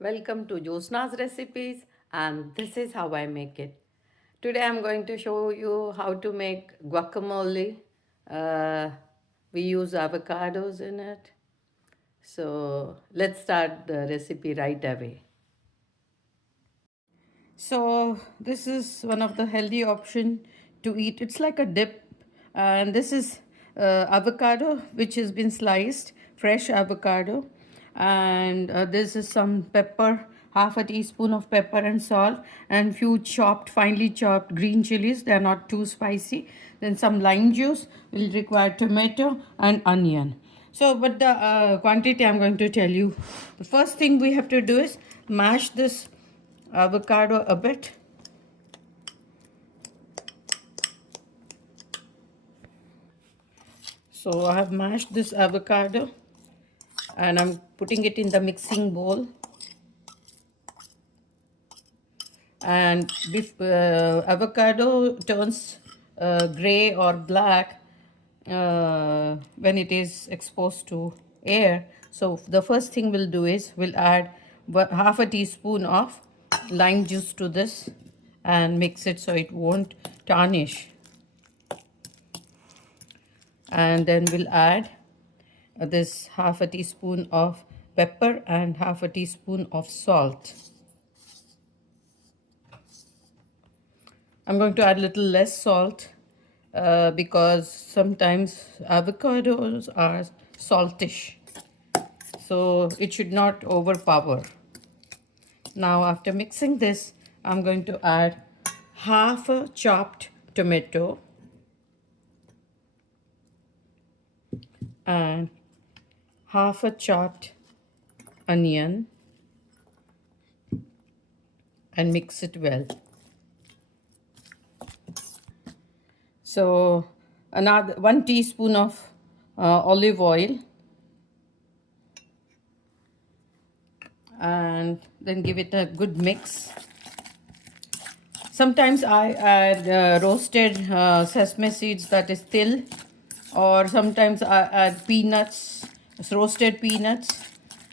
Welcome to Josna's Recipes, and this is how I make it. Today I'm going to show you how to make guacamole. Uh, we use avocados in it. So let's start the recipe right away. So this is one of the healthy option to eat. It's like a dip, and this is avocado which has been sliced, fresh avocado, and this is some pepper, half a teaspoon of pepper and salt, and few chopped, finely chopped green chilies. They are not too spicy. Then some lime juice. Will require tomato and onion. So, but the quantity I'm going to tell you. The first thing we have to do is mash this avocado a bit. So I have mashed this avocado and I'm putting it in the mixing bowl. And if avocado turns gray or black when it is exposed to air, so the first thing we'll do is we'll add half a teaspoon of lime juice to this and mix it so it won't tarnish. And then we'll add this half a teaspoon of pepper and half a teaspoon of salt. I'm going to add a little less salt because sometimes avocados are saltish, so it should not overpower. Now after mixing this, I'm going to add half a chopped tomato and half a chopped onion and mix it well. So another 1 teaspoon of olive oil, and then give it a good mix. Sometimes I add roasted sesame seeds, that is til, or sometimes I add peanuts, roasted peanuts.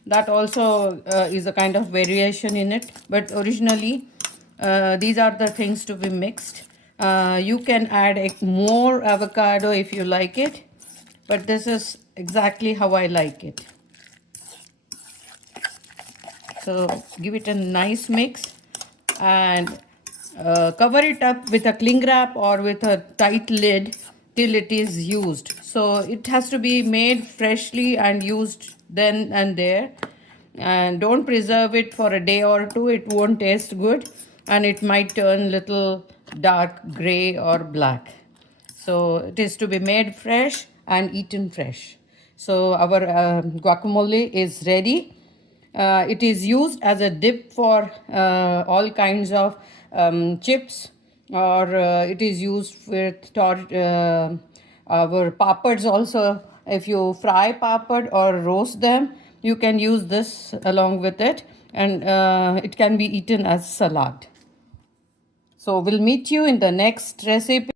That also is a kind of variation in it, but originally these are the things to be mixed. You can add more avocado if you like it, but this is exactly how I like it. So give it a nice mix and cover it up with a cling wrap or with a tight lid till it is used. So it has to be made freshly and used then and there. And don't preserve it for a day or two. It won't taste good and it might turn little dark gray or black. So it is to be made fresh and eaten fresh. So our guacamole is ready. It is used as a dip for all kinds of chips, or it is used with our papads also. If you fry papad or roast them, you can use this along with it, and it can be eaten as salad. So we'll meet you in the next recipe.